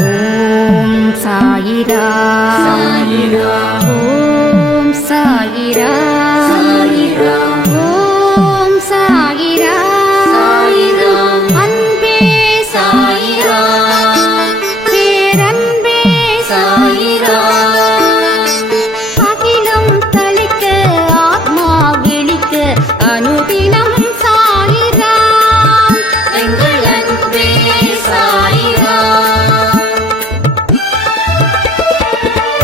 ஓம் சாயிரா சாயிரா ஓம் சாயிரா சாயிரா ஓம் சாயிரா சாயிரா அன்பே சாயிரா பேரன்பே சாயிரா அகிலம் தளிக்க ஆத்மா விழிக்க அனுதினம் சாயிரா எங்கள் அன்பே சாயிரா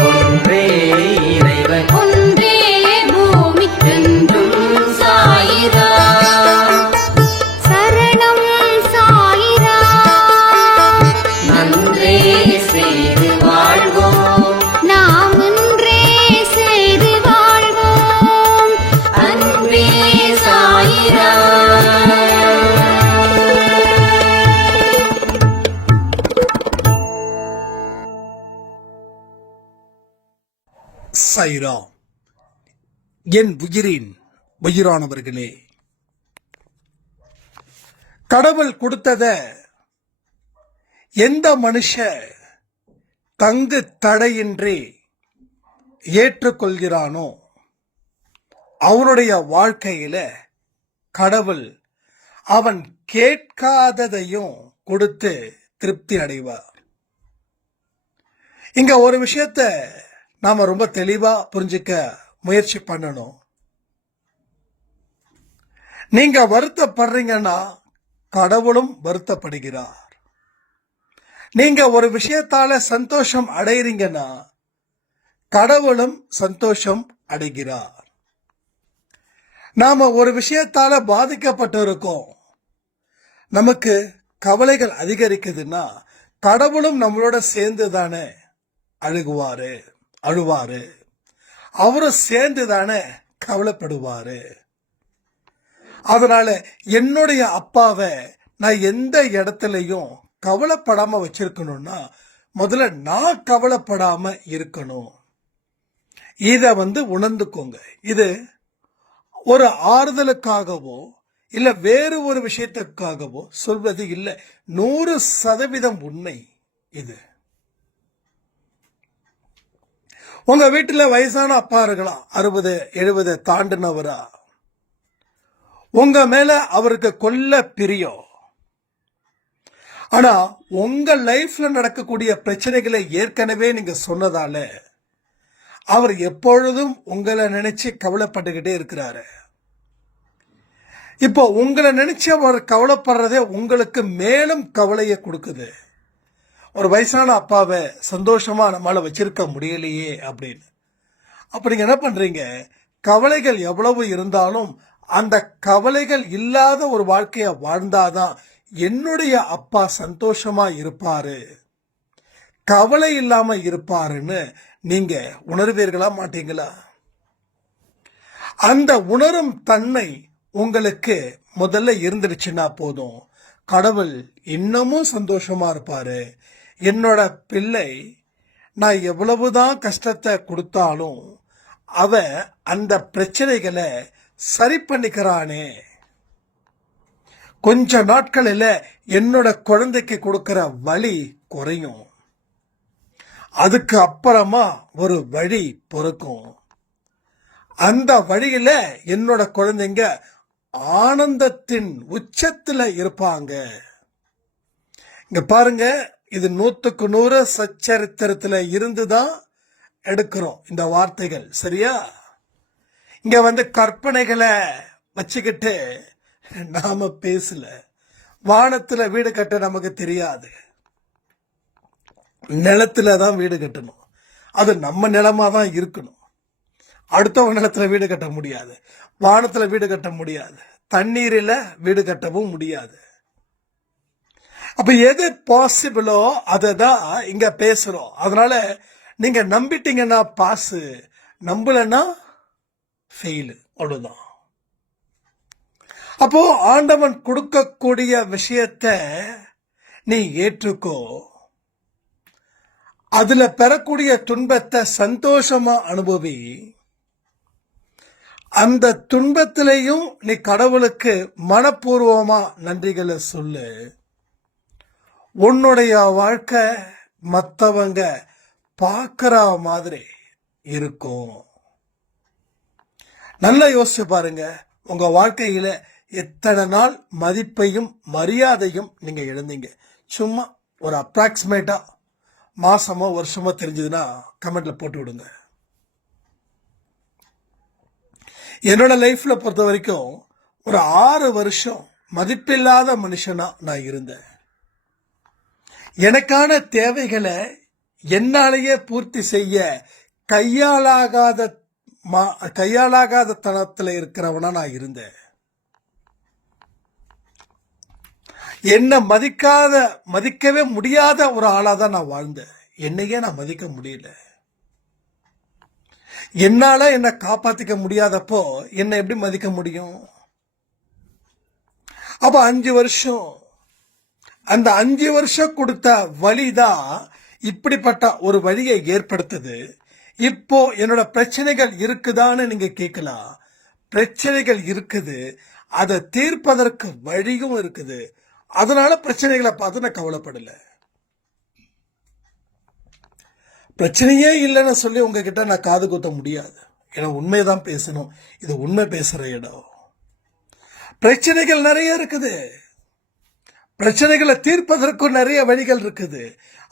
ஒன்றே இறைவன் ஒன்றே பூமிக்கென்றும் சாயிரா சரணம் சாயிரா நன்றே செய்து வாழ்வோம் நாம் ஒன்றே செய்து வாழ்வோம் அன்பே சாயிரா சாய்ராம். என் உயிரின் உயிரானவர்களே, கடவுள் கொடுத்தத எந்த மனுஷ தங்கு தடையின்றி ஏற்றுக்கொள்கிறானோ அவனுடைய வாழ்க்கையில கடவுள் அவன் கேட்காததையும் கொடுத்து திருப்தி அடைவார். இங்க ஒரு விஷயத்த நாம ரொம்ப தெளிவா புரிஞ்சுக்க முயற்சி பண்ணணும். நீங்க வருத்தப்படுறீங்கன்னா கடவுளும் வருத்தப்படுகிறார். நீங்க ஒரு விஷயத்தால சந்தோஷம் அடைகிறீங்கன்னா கடவுளும் சந்தோஷம் அடைகிறார். நாம ஒரு விஷயத்தால பாதிக்கப்பட்டு இருக்கோம், நமக்கு கவலைகள் அதிகரிக்குதுன்னா கடவுளும் நம்மளோட சேர்ந்து தானே அழுவாரு, அவரும் சேர்ந்து தானே கவலைப்படுவாரு. அதனால என்னுடைய அப்பாவை நான் எந்த இடத்துலையும் கவலைப்படாம வச்சிருக்கணும்னா முதல்ல நான் கவலைப்படாம இருக்கணும். இத உணர்ந்துக்கோங்க. இது ஒரு ஆறுதலுக்காகவோ இல்ல வேறு ஒரு விஷயத்துக்காகவோ சொல்வது இல்லை, 100% உண்மை இது. உங்க வீட்டுல வயசான அப்பா இருக்கலாம், 60 70 தாண்டினவரா. உங்க மேல அவருக்கு கொல்ல பிரியம். ஆனா உங்க லைஃப்ல நடக்கக்கூடிய பிரச்சனைகளை ஏற்கனவே நீங்க சொன்னதால அவர் எப்பொழுதும் உங்களை நினைச்சு கவலைப்பட்டுக்கிட்டே இருக்கிறாரு. இப்போ உங்களை நினைச்சு அவர் கவலைப்படுறதே உங்களுக்கு மேலும் கவலையை கொடுக்குது. ஒரு வயசான அப்பாவை சந்தோஷமா நம்மளால வச்சிருக்க முடியலையே அப்படின்னு. அப்ப நீங்க என்ன பண்றீங்க, கவலைகள் எவ்வளவு இருந்தாலும் அந்த கவலைகள் இல்லாத ஒரு வாழ்க்கைய வாழ்ந்தாதான் என்னுடைய அப்பா சந்தோஷமா இருப்பாரு, கவலை இல்லாம இருப்பாருன்னு நீங்க உணர்வீர்களா மாட்டீங்களா? அந்த உணரும் தன்மை உங்களுக்கு முதல்ல இருந்துடுச்சுன்னா போதும், கடவுள் இன்னமும் சந்தோஷமா இருப்பாரு. என்னோட பிள்ளை நான் எவ்வளவுதான் கஷ்டத்தை கொடுத்தாலும் அவ அந்த பிரச்சனைகளை சரி பண்ணிக்கிறானே, கொஞ்ச நாட்களில் என்னோட குழந்தைக்கு கொடுக்கிற வலி குறையும், அதுக்கு அப்புறமா ஒரு வழி பிறக்கும், அந்த வழியில என்னோட குழந்தைங்க ஆனந்தத்தின் உச்சத்துல இருப்பாங்க. இங்க பாருங்க, இது 100க்கு 100 சச்சரித்திரத்துல இருந்துதான் எடுக்கிறோம் இந்த வார்த்தைகள், சரியா? இங்க கற்பனைகளை வச்சுக்கிட்டு நாம பேசல. வானத்துல வீடு கட்ட நமக்கு தெரியாது, நிலத்துல தான் வீடு கட்டணும். அது நம்ம நிலமா தான் இருக்கணும். அடுத்தவங்க நிலத்துல வீடு கட்ட முடியாது, வானத்துல வீடு கட்ட முடியாது, தண்ணீரில வீடு கட்டவும் முடியாது. அப்ப எது பாசிபிளோ அதை தான் இங்க பேசுறோம். அதனால நீங்க நம்பிட்டீங்கன்னா பாஸ், நம்பலன்னா ஃபெயில், அவ்வளவுதான். அப்போ ஆண்டவன் கொடுக்கக்கூடிய விஷயத்த நீ ஏற்றுக்கோ, அதுல பெறக்கூடிய துன்பத்தை சந்தோஷமா அனுபவி. அந்த துன்பத்திலையும் நீ கடவுளுக்கு மனப்பூர்வமா நன்றிகளை சொல்லு. உன்னுடைய வாழ்க்கை மற்றவங்க பார்க்குற மாதிரி இருக்கும். நல்லா யோசிச்சு பாருங்க, உங்க வாழ்க்கையில எத்தனை நாள் மதிப்பையும் மரியாதையும் நீங்க இழந்தீங்க? சும்மா ஒரு அப்ராக்சிமேட்டா மாசமோ வருஷமோ தெரிஞ்சதுன்னா கமெண்ட்ல போட்டு விடுங்க. என்னோட லைஃப்ல பொறுத்த வரைக்கும் ஒரு 6 வருஷம் மதிப்பில்லாத மனுஷனா நான் இருந்தேன். எனக்கான தேவைகளை என்னாலேயே பூர்த்தி செய்ய கையாளாகாத தனத்துல இருக்கிறவனா நான் இருந்தேன். என்ன மதிக்கவே முடியாத ஒரு ஆளா தான் நான் வாழ்ந்தேன். என்னையே நான் மதிக்க முடியல. என்னால என்ன காப்பாத்திக்க முடியாதப்போ என்ன எப்படி மதிக்க முடியும்? அப்ப 5 வருஷம், அந்த 5 வருஷம் கொடுத்த வழிதான் இப்படிப்பட்ட ஒரு வழியை ஏற்படுத்துது. இப்போ என்னோட பிரச்சனைகள் இருக்குதான்னு நீங்க கேட்கலாம். பிரச்சனைகள் இருக்குது, அதை தீர்ப்பதற்கு வழியும் இருக்குது. அதனால பிரச்சனைகளை பார்த்து நான் கவலைப்படல. பிரச்சனையே இல்லைன்னு சொல்லி உங்ககிட்ட நான் காது குத்த முடியாது. ஏன்னா உண்மைதான் பேசணும். இது உண்மை பேசுற இடம். பிரச்சனைகள் நிறைய இருக்குது, பிரச்சனைகளை தீர்ப்பதற்கும் நிறைய வழிகள் இருக்குது.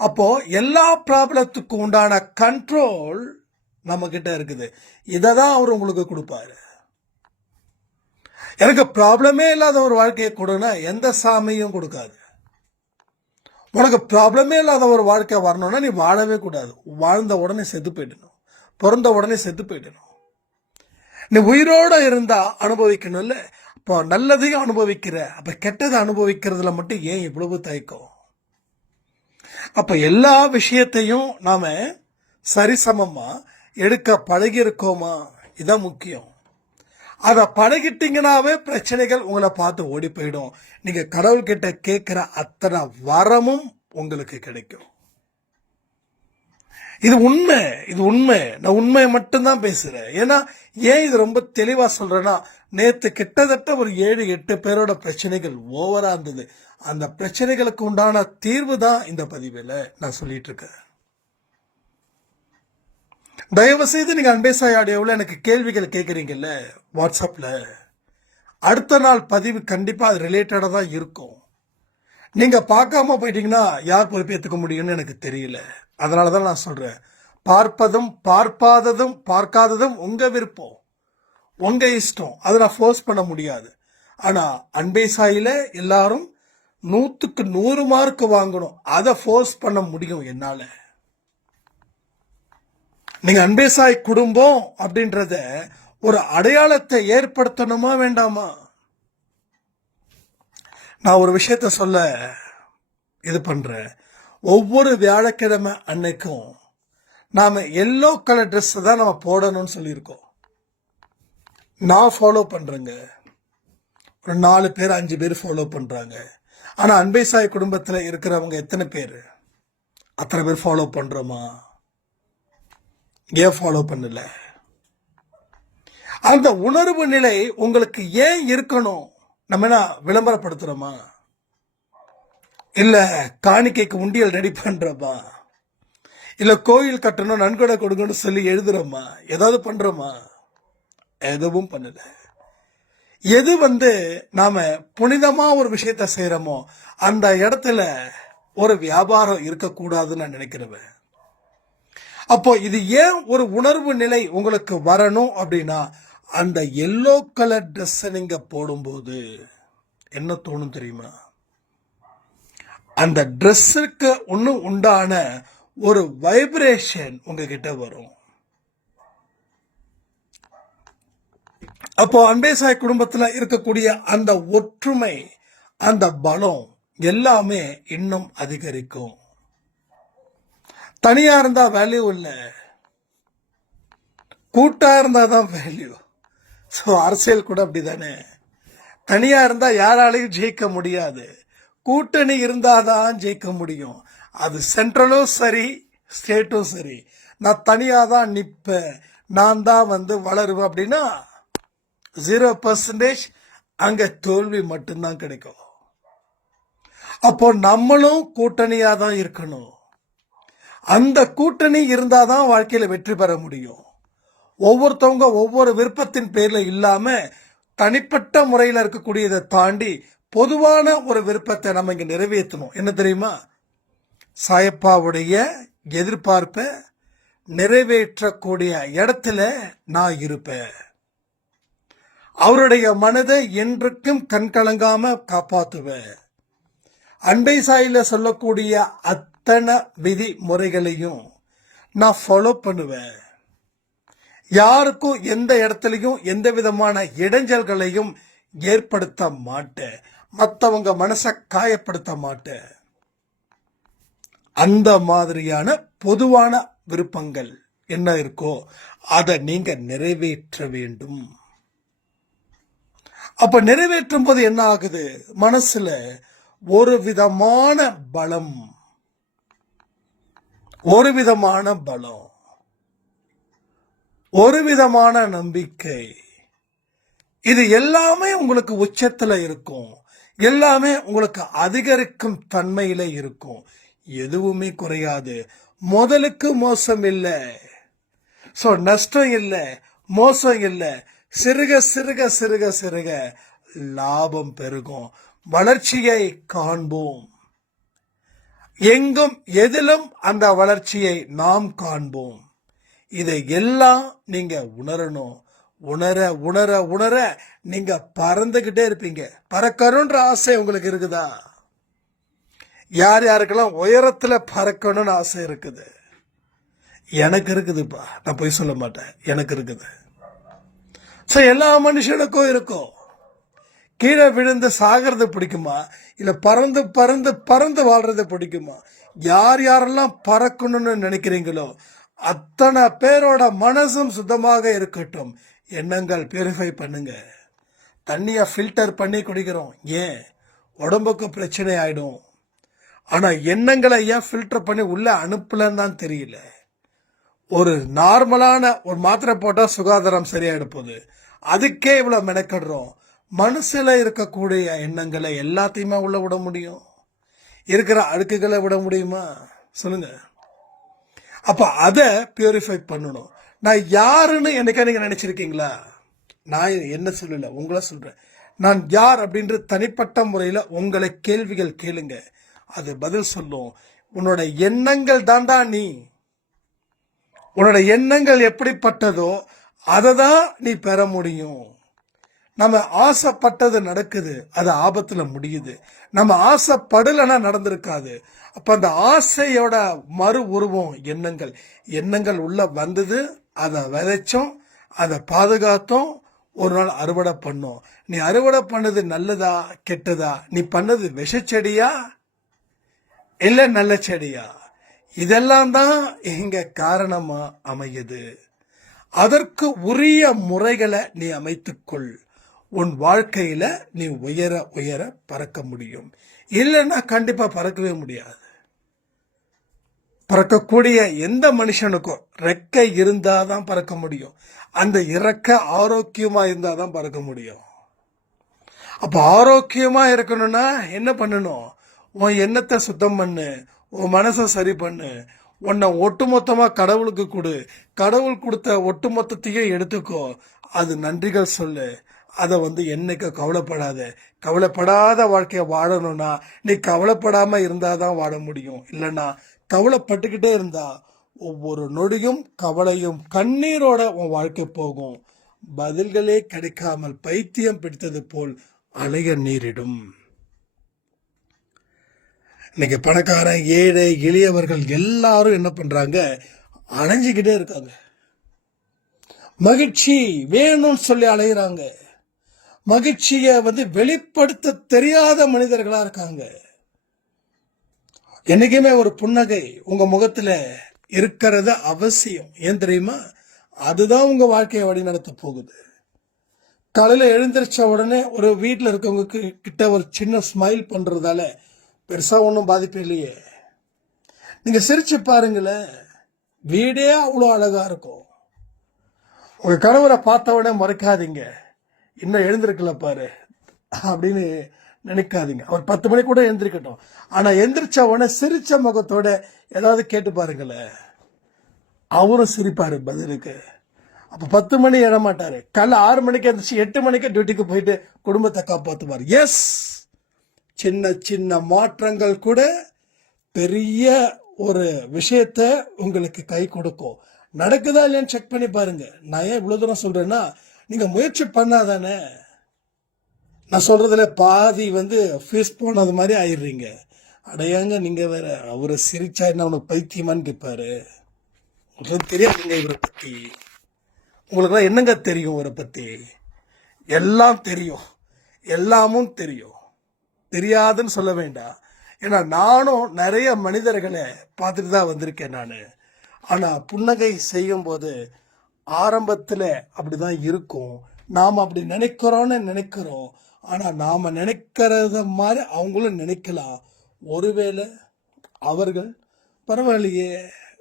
அப்போ எல்லா ப்ராப்ளத்துக்கும் உண்டான கண்ட்ரோல் நம்ம கிட்ட இருக்குது. இதை தான் அவர் உங்களுக்கு கொடுப்பாரு. எனக்கு ப்ராப்ளமே இல்லாத ஒரு வாழ்க்கையை கொடுனா எந்த சாமியும் கொடுக்காது. உனக்கு ப்ராப்ளமே இல்லாத ஒரு வாழ்க்கை வரணும்னா நீ வாழவே கூடாது. வாழ்ந்த உடனே செத்து போயிடணும், பிறந்த உடனே செத்து போயிடணும். நீ உயிரோட இருந்தா அனுபவிக்கணும் இல்ல? இப்போ நல்லதையும் அனுபவிக்கிற, அப்ப கெட்டதை அனுபவிக்கிறதுல மட்டும் ஏன் இவ்வளவு தயக்கம்? அப்ப எல்லா விஷயத்தையும் நாம சரிசமமா எடுக்க பழகி இருக்கோமா? இதான் முக்கியம். அதை பழகிட்டீங்கன்னாவே பிரச்சனைகள் உங்களை பார்த்து ஓடி போயிடும். நீங்க கடவுள்கிட்ட கேட்கிற அத்தனை வரமும் உங்களுக்கு கிடைக்கும். இது உண்மை, இது உண்மை. நான் உண்மையை மட்டும்தான் பேசுறேன். ஏன்னா ஏன் இது ரொம்ப தெளிவா சொல்றேன்னா, நேத்து கிட்டத்தட்ட ஒரு 7-8 பேரோட பிரச்சனைகள் ஓவரா இருந்தது. அந்த பிரச்சனைகளுக்கு உண்டான தீர்வு தான் இந்த பதிவில் நான் சொல்லிட்டு இருக்கேன். தயவு செய்து நீங்க அன்பேசாய் ஆடியோவில் எனக்கு கேள்விகள் கேட்குறீங்கல்ல வாட்ஸ்அப்ல, அடுத்த நாள் பதிவு கண்டிப்பா அது ரிலேட்டடா தான் இருக்கும். நீங்க பார்க்காம போயிட்டீங்கன்னா யார் பொறுப்பேற்றுக்க முடியும்னு எனக்கு தெரியல. அதனாலதான் நான் சொல்றேன், பார்ப்பதும் பார்க்காததும் உங்க விருப்பம், உங்க இஷ்டம். அதை நான் ஃபோர்ஸ் பண்ண முடியாது. ஆனா அன்பேசாயில எல்லாரும் 100க்கு 100 மார்க் வாங்கணும், அதை ஃபோர்ஸ் பண்ண முடியும் என்னால. நீங்க அன்பேசாய் குடும்பம் அப்படின்றத ஒரு அடையாளத்தை ஏற்படுத்தணுமா வேண்டாமா? நான் ஒரு விஷயத்த சொல்ல இது பண்றேன். ஒவ்வொரு வியாழக்கிழமை அன்னைக்கும் நாம எல்லோ கலர் ட்ரெஸ் தான் நம்ம போடணும்னு சொல்லியிருக்கோம். நான் ஃபாலோ பண்றேங்க. ஒரு 4 பேர் 5 பேர் ஃபாலோ பண்றாங்க. ஆனா அன்பேசாய் குடும்பத்துல இருக்கிறவங்க எத்தனை பேர்? அத்தனை பேர் ஃபாலோ பண்றோமா? ஏன் ஃபாலோ பண்ணல? அந்த உணர்வு நிலை உங்களுக்கு ஏன் இருக்கணும்? நம்ம என்ன விளம்பரப்படுத்துறோமா? இல்ல காணிக்கைக்கு உண்டியல் ரெடி பண்றோமா? இல்ல கோயில் கட்டணும் நன்கொடை கொடுங்கன்னு சொல்லி எழுதுறோமா? ஏதாவது பண்றோமா? எதுவும் பண்ணல. எது நாம புனிதமா ஒரு விஷயத்த செய்யறோமோ அந்த இடத்துல ஒரு வியாபாரம் இருக்கக்கூடாதுன்னு நான் நினைக்கிறேன். அப்போ இது ஏன் ஒரு உணர்வு நிலை உங்களுக்கு வரணும் அப்படின்னா, அந்த எல்லோ கலர் ட்ரெஸ் நீங்க போடும்போது என்ன தோணும் தெரியுமா? அந்த ட்ரெஸ்ஸுக்கு ஒன்னும் உண்டான ஒரு வைப்ரேஷன் உங்ககிட்ட வரும். அப்போ அன்பேசாய் குடும்பத்துல இருக்கக்கூடிய அந்த ஒற்றுமை, அந்த பலம் எல்லாமே இன்னும் அதிகரிக்கும். தனியா இருந்தா வேல்யூ இல்ல, கூட்டா இருந்தாதான் வேல்யூ. ஸோ அரசியல் கூட அப்படிதானே. தனியா இருந்தா யாராலையும் ஜெயிக்க முடியாது, கூட்டணி இருந்தாதான் ஜெயிக்க முடியும். அது சென்ட்ரலும் சரி ஸ்டேட்டும் சரி. நான் தனியா தான் நிற்பேன், நான் தான் வளருவேன் அப்படின்னா 0% அங்க தோல்வி மட்டும்தான் கிடைக்கும். அப்போ நம்மளும் கூட்டணியா தான் இருக்கணும். அந்த கூட்டணி இருந்தாதான் வாழ்க்கையில வெற்றி பெற முடியும். ஒவ்வொருத்தவங்க ஒவ்வொரு விருப்பத்தின் பேர்ல இல்லாம தனிப்பட்ட முறையில் இருக்கக்கூடியதை தாண்டி பொதுவான ஒரு விருப்பத்தை நம்ம இங்க நிறைவேற்றணும். என்ன தெரியுமா? சாயப்பாவுடைய எதிர்பார்ப்பை நிறைவேற்றக்கூடிய இடத்துல நான் இருப்பேன். அவருடைய மனதை என்றைக்கும் கண்கலங்காம காப்பாத்துவேன். அன்பை சாயில சொல்லக்கூடிய அத்தனை விதிமுறைகளையும் நான் ஃபாலோ பண்ணுவேன். யாருக்கும் எந்த இடத்துலையும் எந்த விதமான இடைஞ்சல்களையும் ஏற்படுத்த மாட்டேன். மற்றவங்க மனசை காயப்படுத்த மாட்டேன். அந்த மாதிரியான பொதுவான விருப்பங்கள் என்ன இருக்கோ அதை நீங்க நிறைவேற்ற வேண்டும். அப்ப நிறைவேற்றும் போது என்ன ஆகுது? மனசுல ஒரு விதமான பலம், ஒரு விதமான பலம், ஒரு விதமான நம்பிக்கை, இது எல்லாமே உங்களுக்கு உச்சத்துல இருக்கும். எல்லாமே உங்களுக்கு அதிகரிக்கும் தன்மையில இருக்கும். எதுவுமே குறையாது. முதலுக்கு மோசம் இல்லை, சோ நஷ்டம் இல்லை, மோசம் இல்லை. சிறுக சிறுக சிறுக சிறுக லாபம் பெருகும். வளர்ச்சியை காண்போம். எங்கும் எதிலும் அந்த வளர்ச்சியை நாம் காண்போம். இதை எல்லாம் நீங்க உணரணும். உணர உணர உணர நீங்க பறந்துகிட்டே இருப்பீங்க. பறக்கணும்ன்ற ஆசை உங்களுக்கு இருக்குதா? யார் யாருக்கெல்லாம் உயரத்துல பறக்கணும்னு ஆசை இருக்குது? எனக்கு இருக்குதுப்பா, நான் போய் சொல்ல மாட்டேன், எனக்கு இருக்குது. எல்லா மனுஷனுக்கும் இருக்கும். கீழே விழுந்து சாகிறது பிடிக்குமா, இல்ல பறந்து பறந்து பறந்து வாழ்றது பிடிக்குமா? யார் யாரெல்லாம் பறக்கணும்னு நினைக்கிறீங்களோ அத்தனை பேரோட மனசும் சுத்தமாக இருக்கட்டும். எண்ணங்கள் பியூரிஃபை பண்ணுங்க. தண்ணியை ஃபில்டர் பண்ணி குடிக்கிறோம், ஏன்? உடம்புக்கு பிரச்சனை ஆயிடும். ஆனா எண்ணங்களை ஏன் ஃபில்டர் பண்ணி உள்ள அனுப்பலன்னு தான் தெரியல. ஒரு நார்மலான ஒரு மாத்திரை போட்டா சுகாதாரம் சரியாயிட போகுது, அதுக்கே இவ்வளவு மெனக்கிடுறோம். மனசுல இருக்கக்கூடிய எண்ணங்களை எல்லாத்தையுமே உள்ள விட முடியும்? இருக்கிற அழுக்குகளை விட முடியுமா? சொல்லுங்க. அப்ப அதை பியூரிஃபை பண்ணணும். நான் யாருன்னு என்னைக்கா நீங்க நினைச்சிருக்கீங்களா? நான் என்ன சொல்லல, உங்களை சொல்றேன். நான் யார் அப்படின்ற தனிப்பட்ட முறையில உங்களை கேள்விகள் கேளுங்க, அது பதில் சொல்லும். உன்னோட எண்ணங்கள் தாண்டா நீ. உன்னோட எண்ணங்கள் எப்படிப்பட்டதோ அதை தான் நீ பெற முடியும். நம்ம ஆசைப்பட்டது நடக்குது, அது ஆபத்துல முடியுது. நம்ம ஆசைப்படலைன்னா நடந்திருக்காது. அப்ப அந்த ஆசையோட மறு உருவம் எண்ணங்கள். எண்ணங்கள் உள்ள வந்தது, அதை விதைச்சோம், அதை பாதுகாத்தோம், ஒரு நாள் அறுவடை பண்ணோம். நீ அறுவடை பண்ணது நல்லதா கெட்டதா? நீ பண்ணது விஷச்செடியா இல்ல நல்ல செடியா? இதெல்லாம் தான் இங்க காரணமா அமையுது. அதற்கு உரிய முறைகளை நீ அமைத்துக்கொள். உன் வாழ்க்கையில நீ உயர உயர பறக்க முடியும். இல்லைன்னா கண்டிப்பா பறக்கவே முடியாது. பறக்கக்கூடிய எந்த மனுஷனுக்கும் ரெக்கை இருந்தாதான் பறக்க முடியும். அந்த இறக்க ஆரோக்கியமா இருந்தாதான் பறக்க முடியும். அப்ப ஆரோக்கியமா இருக்கணும்னா என்ன பண்ணணும்? உன் எண்ணத்தை சுத்தம் பண்ணு, உன் மனசை சரி பண்ணு, உன்னை ஒட்டுமொத்தமா கடவுளுக்கு கொடு. கடவுள் கொடுத்த ஒட்டுமொத்தத்தையும் எடுத்துக்கோ. அது நன்றிகள் சொல்லு. அதை என்னைக்கு கவலைப்படாத. கவலைப்படாத வாழ்க்கைய வாழணும்னா நீ கவலைப்படாம இருந்தாதான் வாழ முடியும். இல்லைன்னா கவலைப்பட்டுக்கிட்டே இருந்தா ஒவ்வொரு நொடியும் கவலையும் கண்ணீரோட உன் வாழ்க்கை போகும். பதில்களே கிடைக்காமல் பைத்தியம் பிடித்தது போல் அலைய நேரிடும். இன்னைக்கு பணக்காரன், ஏழை, எளியவர்கள் எல்லாரும் என்ன பண்றாங்க? அலைஞ்சுக்கிட்டே இருக்காங்க. மகிழ்ச்சி வேணும்னு சொல்லி அலையிறாங்க. மகிழ்ச்சிய வெளிப்படுத்த தெரியாத மனிதர்களா இருக்காங்க. என்னைக்குமே ஒரு புன்னகை உங்க முகத்துல இருக்கிறது அவசியம். ஏன் தெரியுமா? அதுதான் உங்க வாழ்க்கையை வழி நடத்த போகுது. காலையில எழுந்திரிச்ச உடனே ஒரு வீட்டுல இருக்கவங்க கிட்ட ஒரு சின்ன ஸ்மைல் பண்றதால பெருசா ஒன்றும் பாதிப்பு இல்லையே. நீங்க சிரிச்சு பாருங்களேன், வீடே அவ்வளோ அழகா இருக்கும். உங்க கணவரை பார்த்த உடனே மறைக்காதீங்க, இன்னும் எழுந்திருக்கல பாரு அப்படின்னு நினைக்காதீங்க. அவர் 10 மணி கூட எந்திரிக்கட்டும், ஆனா எந்திரிச்ச உடனே சிரிச்ச முகத்தோட ஏதாவது கேட்டு பாருங்களேன், அவரும் சிரிப்பாரு பதிலுக்கு. அப்ப 10 மணி எழ மாட்டாரு. காலைல 6 மணிக்கு எந்திரிச்சு 8 மணிக்கு டியூட்டிக்கு போயிட்டு குடும்பத்தை காப்பாத்துவார். எஸ், சின்ன சின்ன மாற்றங்கள் கூட பெரிய ஒரு விஷயத்த உங்களுக்கு கை கொடுக்கும். நடக்குதா இல்லையான்னு செக் பண்ணி பாருங்க. நான் ஏன் இவ்வளவு தூரம் சொல்றேன்னா, நீங்க முயற்சி பண்ணாதானே. நான் சொல்றதுல பாதி ஃபீஸ் போனது மாதிரி ஆயிடுறீங்க. அடையாங்க நீங்க வேற. அவரை சிரிச்சா என்ன அவனுக்கு பைத்தியமான்னு கேட்பாரு. உங்களுக்கு தெரியாதுங்க இவரை பத்தி. உங்களுக்குலாம் என்னங்க தெரியும் இவரை பத்தி? எல்லாம் தெரியும், எல்லாமும் தெரியும். தெரியாதுன்னு சொல்ல வேண்டாம். ஏன்னா நானும் நிறைய மனிதர்களை பார்த்துட்டு தான் வந்திருக்கேன் நான். ஆனா புன்னகை செய்யும் போது ஆரம்பத்துல அப்படிதான் இருக்கும். நாம அப்படி நினைக்கிறோம். ஆனா நாம நினைக்கிறத மாதிரி அவங்களும் நினைக்கலாம். ஒருவேளை அவர்கள் பரவாயில்லையே,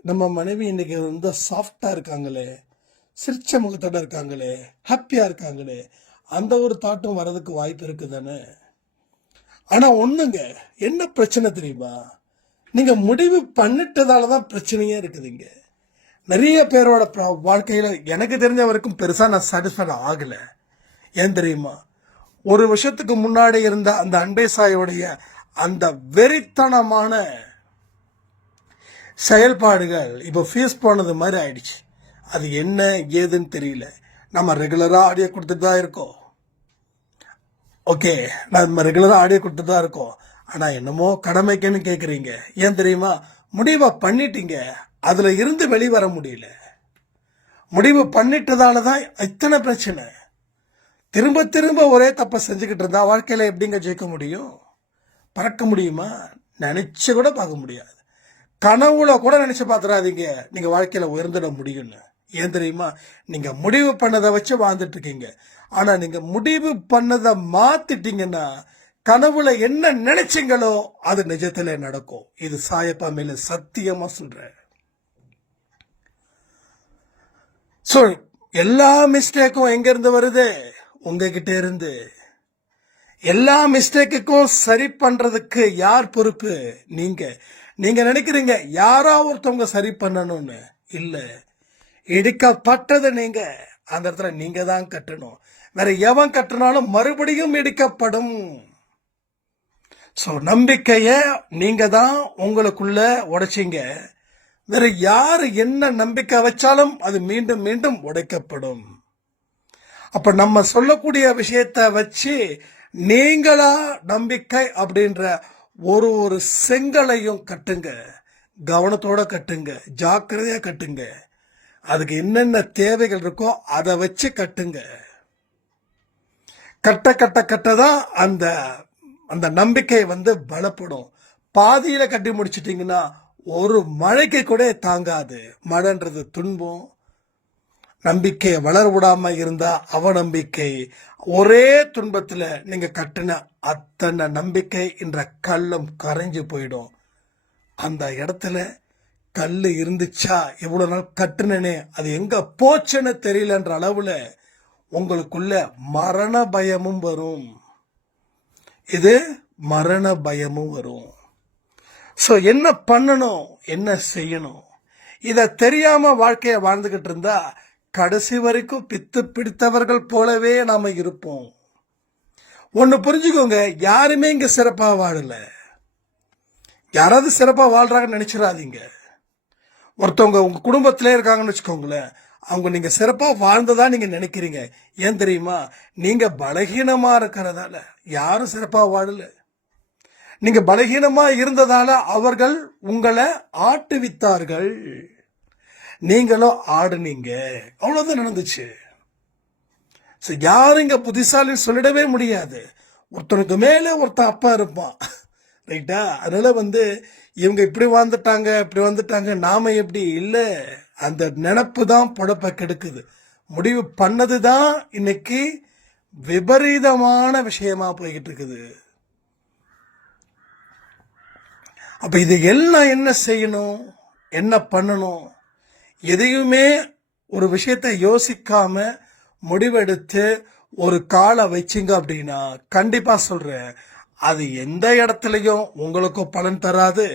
நம்ம மனைவி இன்னைக்கு சாஃப்டா இருக்காங்களே, சிரிச்ச முகத்தோட இருக்காங்களே, ஹாப்பியா இருக்காங்களே, அந்த ஒரு தாட்டும் வர்றதுக்கு வாய்ப்பு இருக்கு தானே. ஆனா ஒண்ணுங்க, என்ன பிரச்சனை தெரியுமா? நீங்க முடிவு பண்ணிட்டதாலதான் பிரச்சனையே இருக்குதுங்க. நிறைய பேரோட வாழ்க்கையில எனக்கு தெரிஞ்ச வரைக்கும் பெருசா நான் சாட்டிஸ்ஃபைட் ஆகல. ஏன் தெரியுமா? ஒரு வருஷத்துக்கு முன்னாடி இருந்த அந்த அன்பே சாயோடைய அந்த வெறித்தனமான செயல்பாடுகள் இப்ப ஃபீஸ் போனது மாதிரி ஆயிடுச்சு. அது என்ன ஏதுன்னு தெரியல. நம்ம ரெகுலரா ஆடியோ கொடுத்துட்டு தான் இருக்கோம். ஓகே, நம்ம ரெகுலரா ஆடியோ கொடுத்துட்டு தான் இருக்கோம். ஆனா என்னமோ கடமைக்குன்னு கேக்குறீங்க. ஏன் தெரியுமா? முடிவை பண்ணிட்டீங்க, அதுல இருந்து வெளிவர முடியல. முடிவு பண்ணிட்டதாலதான் இத்தனை பிரச்சனை. திரும்ப திரும்ப ஒரே தப்ப செஞ்சுக்கிட்டு இருந்தா வாழ்க்கையில எப்படிங்க ஜெயிக்க முடியும்? பறக்க முடியுமா? நினைச்சு கூட பார்க்க முடியாது. கனவுல கூட நினைச்சு பார்த்துடாதீங்க நீங்க வாழ்க்கையில உயர்ந்துட முடியும்னு. ஏன் தெரியுமா? நீங்க முடிவு பண்ணதை வச்சு வாழ்ந்துட்டு இருக்கீங்க. ஆனா நீங்க முடிவு பண்ணதை மாத்திட்டீங்கன்னா கனவுல என்ன நினைச்சீங்களோ அது நிஜத்துல நடக்கும். இது சாயப்பா மேல சத்தியமா சொல்றேன். சோ எல்லா மிஸ்டேக்கும் எங்க இருந்து வருது? உங்ககிட்ட இருந்து. எல்லா மிஸ்டேக்குக்கும் சரி பண்றதுக்கு யார் பொறுப்பு? நீங்க நினைக்கிறீங்க யாரா ஒருத்தவங்க சரி பண்ணணும்னு. இல்ல, இடிக்கப்பட்டது நீங்க. அந்த இடத்துல நீங்க தான் கட்டணும். வேற எவன் கட்டினாலும் மறுபடியும் இடிக்கப்படும். சோ நம்பிக்கைய நீங்க தான் உங்களுக்குள்ள உடைச்சிங்க. வேற யாரு என்ன நம்பிக்கை வச்சாலும் அது மீண்டும் மீண்டும் உடைக்கப்படும். அப்ப நம்ம சொல்லக்கூடிய விஷயத்த வச்சு நீங்களா நம்பிக்கை அப்படின்ற ஒரு ஒரு செங்கலையும் கட்டுங்க. கவனத்தோட கட்டுங்க, ஜாக்கிரதையா கட்டுங்க. அதுக்கு என்னென்ன தேவைகள் இருக்கோ அதை வச்சு கட்டுங்க. கட்டதான் அந்த அந்த நம்பிக்கை பலப்படும். பாதியில கட்டி முடிச்சிட்டீங்கன்னா ஒரு மழைக்கு கூட தாங்காது. மழைன்றது துன்பம். நம்பிக்கையை வளர விடாம இருந்தா அவநம்பிக்கை. ஒரே துன்பத்துல நீங்க கட்டின அத்தனை நம்பிக்கை என்ற கல்லும் கரைஞ்சு போயிடும். அந்த இடத்துல கல்லு இருந்துச்சா, இவ்வளவு நாள் கட்டுனே அது எங்க போச்சுன்னு தெரியலன்ற அளவுல உங்களுக்குள்ள மரண பயமும் வரும். இது மரண பயமும் வரும். சோ என்ன பண்ணணும், என்ன செய்யணும்? இத தெரியாம வாழ்க்கைய வாழ்ந்துகிட்டு இருந்தா கடைசி வரைக்கும் பித்து பிடித்தவர்கள் போலவே நாம இருப்போம். ஒன்னு புரிஞ்சுக்கோங்க, யாருமே இங்க சிறப்பா வாழல. யாராவது சிறப்பா வாழ்றாங்கன்னு நினைச்சிடாதீங்க. ஒருத்தவங்க உங்க குடும்பத்திலே இருக்காங்கன்னு வச்சுக்கோங்களேன், அவங்க நீங்க சிறப்பா வாழ்ந்ததா நீங்க நினைக்கிறீங்க. ஏன் தெரியுமா? நீங்க பலகீனமா இருக்கிறதால யாரும் சிறப்பா வாழல. நீங்க பலகீனமா இருந்ததால அவர்கள் உங்களை ஆட்டுவித்தார்கள், நீங்களும் ஆடுனீங்க. அவ்வளவுதான் நடந்துச்சு. யாரும் இங்க புத்திசாலின்னு சொல்லிடவே முடியாது. ஒருத்தனுக்கு மேல ஒருத்தன் அப்பா இருப்பான், ரைட்டா? அதனால இவங்க இப்படி வந்துட்டாங்க நாம எப்படி இல்ல. அந்த நினப்பு தான் பொழப்ப கெடுக்குது. முடிவு பண்ணதுதான் இன்னைக்கு விபரீதமான விஷயமா போய்கிட்டு இருக்குது. அப்ப இது எல்லாம் என்ன செய்யணும், என்ன பண்ணணும்? எதையுமே ஒரு விஷயத்தை யோசிக்காம முடிவெடுத்து ஒரு காலை வச்சிங்க அப்படின்னா கண்டிப்பா சொல்றேன், அது எந்த இடத்துலையும் உங்களுக்கும் பலன் தராது,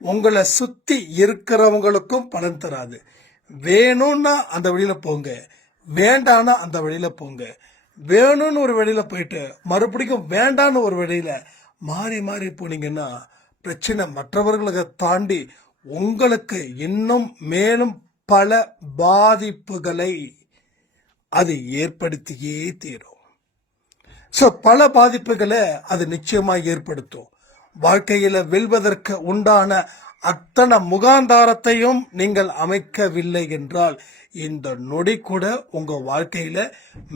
உங்களை சுத்தி இருக்கிறவங்களுக்கும் பலன் தராது. வேணும்னா அந்த வழியில போங்க, வேண்டான்னா அந்த வழியில போங்க. வேணும்னு ஒரு வழியில போயிட்டு மறுபடியும் வேண்டான்னு ஒரு வழியில மாறி மாறி போனீங்கன்னா பிரச்சனை மற்றவர்களுக்கு தாண்டி உங்களுக்கு இன்னும் மேலும் பல பாதிப்புகளை அது ஏற்படுத்தியே தீரும். ஸோ பல பாதிப்புகளை அது நிச்சயமா ஏற்படுத்தும். வாழ்க்கையில வெல்வதற்கு உண்டான அத்தனை முகாந்தாரத்தையும் நீங்கள் அமைக்கவில்லை என்றால் இந்த நொடி கூட உங்க வாழ்க்கையில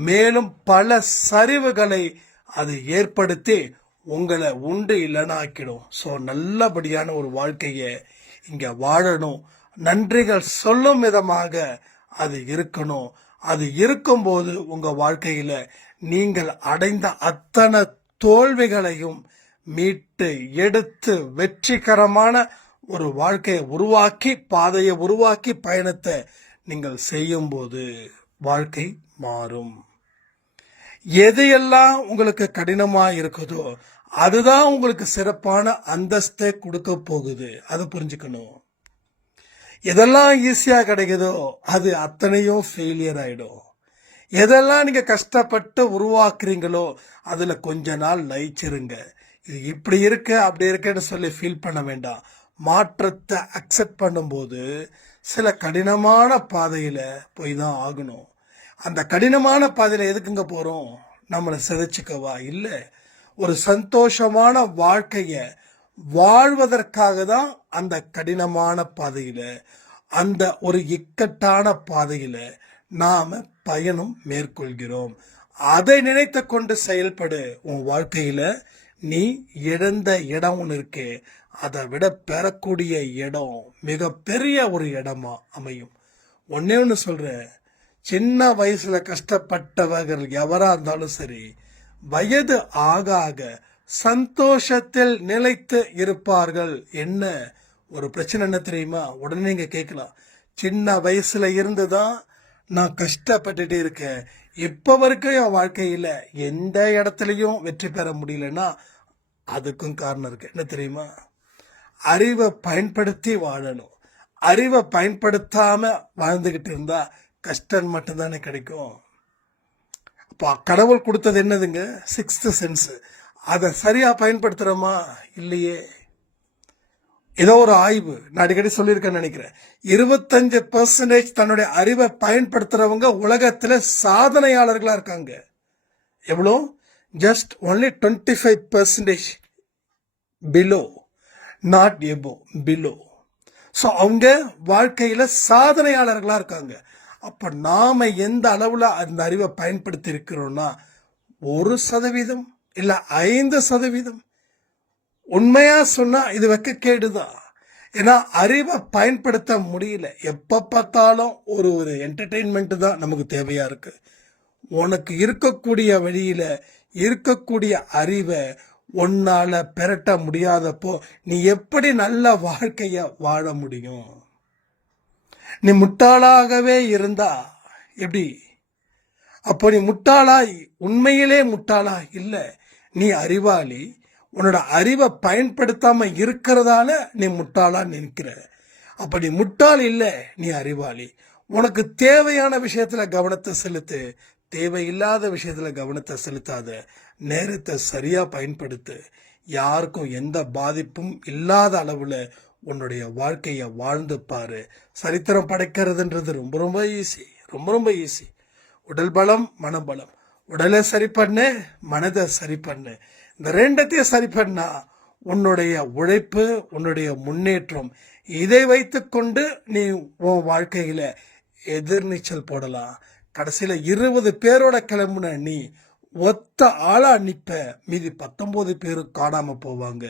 மேலும் பல சரிவுகளை அது ஏற்படுத்தி உங்களை உண்டு இல்லைன்னு ஆக்கிடும். ஸோ நல்லபடியான ஒரு வாழ்க்கையை இங்க வாழணும். நன்றிகள் சொல்லும் விதமாக அது இருக்கணும். அது இருக்கும்போது உங்க வாழ்க்கையில நீங்கள் அடைந்த அத்தனை தோல்விகளையும் மீட்டு எடுத்து வெற்றிகரமான ஒரு வாழ்க்கையை உருவாக்கி, பாதையை உருவாக்கி பயணத்தை நீங்கள் செய்யும்போது வாழ்க்கை மாறும். எது எல்லாம் உங்களுக்கு கடினமா இருக்குதோ அதுதான் உங்களுக்கு சிறப்பான அந்தஸ்தை கொடுக்க போகுது. அதை புரிஞ்சுக்கணும். எதெல்லாம் ஈஸியா கிடைக்குதோ அது அத்தனையும் ஃபெயிலியர் ஆயிடும். எதெல்லாம் நீங்க கஷ்டப்பட்டு உருவாக்குறீங்களோ அதுல கொஞ்ச நாள் லயிச்சிருங்க. இது இப்படி இருக்கு அப்படி இருக்குன்னு சொல்லி ஃபீல் பண்ண வேண்டாம். மாற்றத்தை அக்செப்ட் பண்ணும்போது சில கடினமான பாதையில போய் தான் ஆகணும். அந்த கடினமான பாதையில எதுக்குங்க போறோம்? நம்மளை சிதைச்சுக்கவா? இல்லை, ஒரு சந்தோஷமான வாழ்க்கைய வாழ்வதற்காக தான் அந்த கடினமான பாதையில, அந்த ஒரு இக்கட்டான பாதையில நாம பயணம் மேற்கொள்கிறோம். அதை நினைத்து கொண்டு செயல்படு. உன் வாழ்க்கையில நீ இழந்த இடம் ஒன்று இருக்கே, அதை விட பெறக்கூடிய இடம் மிகப்பெரிய ஒரு இடமா அமையும். ஒன்னே ஒன்று சொல்றேன், சின்ன வயசுல கஷ்டப்பட்டவர்கள் எவரா இருந்தாலும் சரி, வயது ஆக ஆக சந்தோஷத்தில் நிலைத்து இருப்பார்கள். என்ன ஒரு பிரச்சனை என்ன தெரியுமா? உடனே நீங்க கேட்கலாம், சின்ன வயசுல இருந்துதான் நான் கஷ்டப்பட்டுட்டே இருக்கேன், இப்ப வரைக்கும் என் வாழ்க்கையில எந்த இடத்துலயும் வெற்றி பெற முடியலன்னா அதுக்கும் காரணம் இருக்கு. என்ன தெரியுமா? அறிவை பயன்படுத்தி வாழணும். அறிவை பயன்படுத்தாம வாழ்ந்துகிட்டு இருந்தா கஷ்டம் மட்டும்தானே கிடைக்கும். அப்போ கடவுள் கொடுத்தது என்னதுங்க? 6th sense. அதை சரியா பயன்படுத்துறோமா? இல்லையே. ஏதோ ஒரு ஆய்வு, நான் அடிக்கடி சொல்லியிருக்கேன்னு நினைக்கிறேன், 25% தன்னுடைய அறிவை பயன்படுத்துறவங்க உலகத்துல சாதனையாளர்களா இருக்காங்க. எவ்வளோ? Just only 25% below, not above, below. So அவங்க வாழ்க்கையில சாதனையாளர்களா இருக்காங்க. அப்ப நாம எந்த அளவுல அந்த அறிவை பயன்படுத்தி இருக்கிறோம்னா 1% இல்ல 5%. உண்மையா சொன்னா இது வெக்கக்கேடுதான். ஏன்னா அறிவை பயன்படுத்த முடியல. எப்ப பார்த்தாலும் ஒரு என்டர்டெயின்மெண்ட் தான் நமக்கு தேவையா இருக்கு. உனக்கு இருக்கக்கூடிய வழியில இருக்கக்கூடிய அறிவை உன்னால பெறட்ட முடியாதப்போ நீ எப்படி நல்ல வாழ்க்கைய வாழ முடியும்? நீ முட்டாளாகவே இருந்தா எப்படி? அப்போ நீ முட்டாளா? உண்மையிலே முட்டாளா? இல்ல, நீ அறிவாளி. உன்னோட அறிவை பயன்படுத்தாம இருக்கிறதால நீ முட்டாளா நினைக்கிற. அப்ப நீ முட்டாள் இல்ல, நீ அறிவாளி. உனக்கு தேவையான விஷயத்துல கவனத்தை செலுத்து, தேவையில்லாத விஷயத்துல கவனத்தை செலுத்தாத. நேரத்தை சரியா பயன்படுத்து. யாருக்கும் எந்த பாதிப்பும் இல்லாத அளவுல உன்னுடைய வாழ்க்கைய வாழ்ந்து பாரு. சரித்திரம் படைக்கிறதுன்றது ரொம்ப ரொம்ப ஈஸி, ரொம்ப ரொம்ப ஈஸி. உடல் பலம், மனபலம். உடலை சரி பண்ணு, மனதை சரி பண்ணு. இந்த ரெண்டத்தையும் சரி பண்ணா உன்னுடைய உழைப்பு, உன்னுடைய முன்னேற்றம், இதை வைத்துக்கொண்டு நீ உன் வாழ்க்கையில எதிர்நீச்சல் போடலாம். கடைசியில 20 பேரோட கிளம்புன நீ ஒத்த ஆளா நிப்ப, மீதி 19 பேரும் காணாம போவாங்க.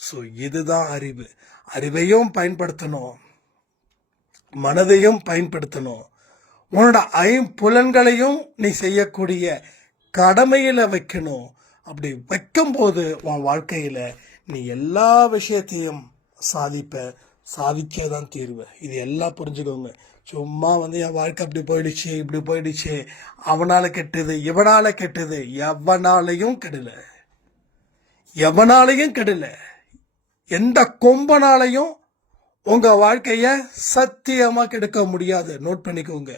ஸோ இதுதான் அறிவு. அறிவையும் பயன்படுத்தணும், மனதையும் பயன்படுத்தணும். உன்னோட 5 புலன்களையும் நீ செய்யக்கூடிய கடமையில வைக்கணும். அப்படி வைக்கும்போது உன் வாழ்க்கையில நீ எல்லா விஷயத்தையும் சாதிக்கதான் தீர்வ. இது எல்லாம் புரிஞ்சுக்கோங்க. சும்மா என் வாழ்க்கை அப்படி போயிடுச்சு இப்படி போயிடுச்சு, அவனால கெட்டது இவனால கெட்டது, எவனாலையும் கெடல. எவனாலையும் கெடல, எந்த கொம்பனாலையும் உங்க வாழ்க்கைய சத்தியமா கெடுக்க முடியாது. நோட் பண்ணிக்கோங்க.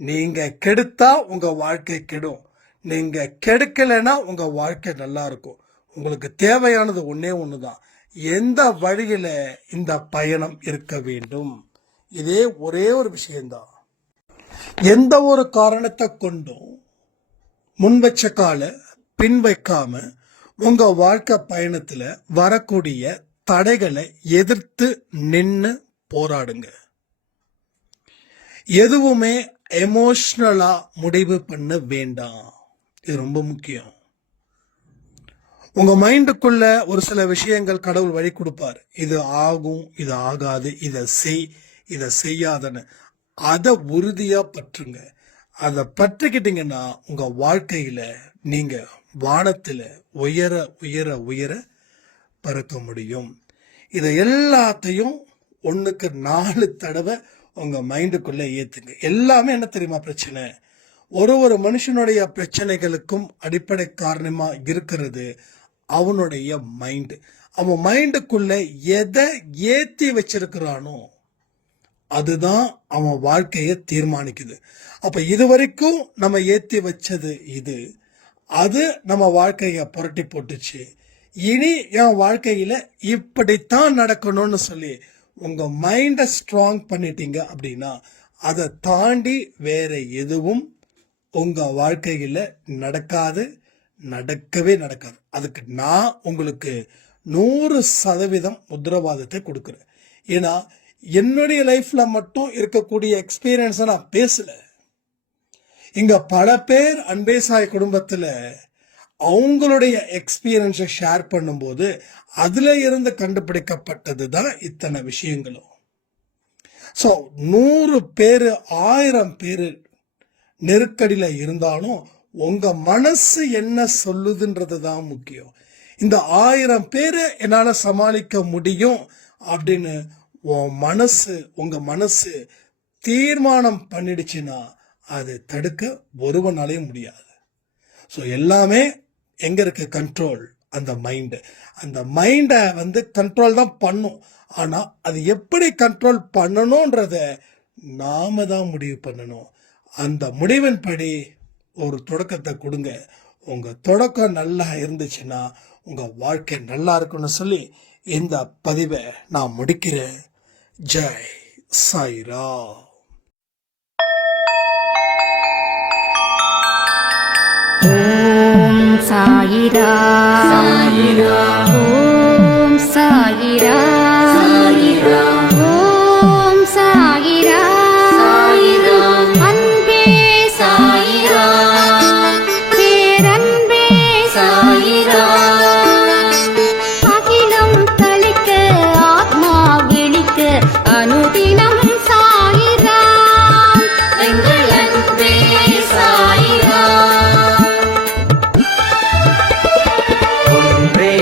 நீங்க கெடுத்தா உங்க வாழ்க்கை கெடும், நீங்க கெடுக்கலைன்னா உங்க வாழ்க்கை நல்லா இருக்கும். உங்களுக்கு தேவையானது ஒன்னே ஒண்ணுதான், எந்த வழியில இந்த பயணம் இருக்க வேண்டும். இதே ஒரே ஒரு விஷயம்தான். எந்த ஒரு காரணத்தை கொண்டும் முன் வச்ச கால பின் வைக்காம உங்க வாழ்க்கை பயணத்துல வரக்கூடிய தடைகளை எதிர்த்து நின்னு போராடுங்க. எதுவுமே எமோஷனலா முடிவு பண்ண வேண்டாம். இது ரொம்ப முக்கியம். உங்க மைண்டுக்குள்ள ஒரு சில விஷயங்கள் கடவுள் வழி கொடுப்பார். இது ஆகும், இது ஆகாது, இதை செய்யாதன்னு. அதை உறுதியா பற்றுங்க. அதை பற்றிக்கிட்டீங்கன்னா உங்க வாழ்க்கையில நீங்க வானத்துல உயர உயர உயர பறக்க முடியும். இதை எல்லாத்தையும் 1க்கு 4 தடவை உங்க மைண்டுக்குள்ள ஏத்துங்க. எல்லாமே என்ன தெரியுமா பிரச்சனை? ஒரு மனுஷனுடைய பிரச்சனைகளுக்கும் அடிப்படை காரணமா இருக்கிறது அவனுடைய மைண்டு. அவன் மைண்டுக்குள்ள எதை ஏத்தி வச்சிருக்கிறானோ அதுதான் அவன் வாழ்க்கையை தீர்மானிக்குது. அப்ப இதுவரைக்கும் நம்ம ஏத்தி வச்சது அது நம்ம வாழ்க்கைய புரட்டி போட்டுச்சு. இனி என் வாழ்க்கையில இப்படித்தான் நடக்கணும்னு சொல்லி உங்க மைண்ட ஸ்ட்ராங் பண்ணிட்டீங்க அப்படின்னா அதை தாண்டி வேற எதுவும் உங்க வாழ்க்கையில நடக்கவே நடக்காது. அதுக்கு நான் உங்களுக்கு 100% உத்தரவாதத்தை கொடுக்குறேன். ஏன்னா என்னுடைய லைஃப்ல மட்டும் இருக்கக்கூடிய எக்ஸ்பீரியன்ஸை நான் பேசல. இங்க பல பேர் அன்பே சாய் குடும்பத்துல அவங்களுடைய எக்ஸ்பீரியன்ஸை ஷேர் பண்ணும்போது அதுல இருந்து கண்டுபிடிக்கப்பட்டது தான் இத்தனை விஷயங்களும். ஸோ 100 பேர் 1000 பேர் நெருக்கடியில இருந்தாலும் உங்க மனசு என்ன சொல்லுதுன்றது தான் முக்கியம். இந்த 1000 பேரை என்னால சமாளிக்க முடியும் அப்படின்னு உங்க மனசு தீர்மானம் பண்ணிடுச்சுன்னா அது தடுக்க ஒருவனாலையும் முடியாது. ஸோ எல்லாமே எங்க இருக்கு? கண்ட்ரோல். அந்த மைண்டை கண்ட்ரோல் தான் பண்ணும். ஆனா அது எப்படி கண்ட்ரோல் பண்ணணும்ன்றத நாம தான் முடிவு பண்ணணும். அந்த முடிவின்படி ஒரு தொடக்கத்தை கொடுங்க. உங்க தொடக்கம் நல்லா இருந்துச்சுன்னா உங்க வாழ்க்கை நல்லா இருக்குன்னு சொல்லி இந்த பதிவை நான் முடிக்கிறேன். ஜெய் சாய்ராம். ஓம் சாயிரா சாயிரா ஓம் சாயிரா சாயிரா ஓம் சாயிரா சாயிரா அன்பே சாயிரா பேரன்பே சாயிரா அகிலம் தளிக்க ஆத்மா விழிக்க அனுதினம் சாயிரா எங்கள் அன்பே சாயிரா ஒன்றே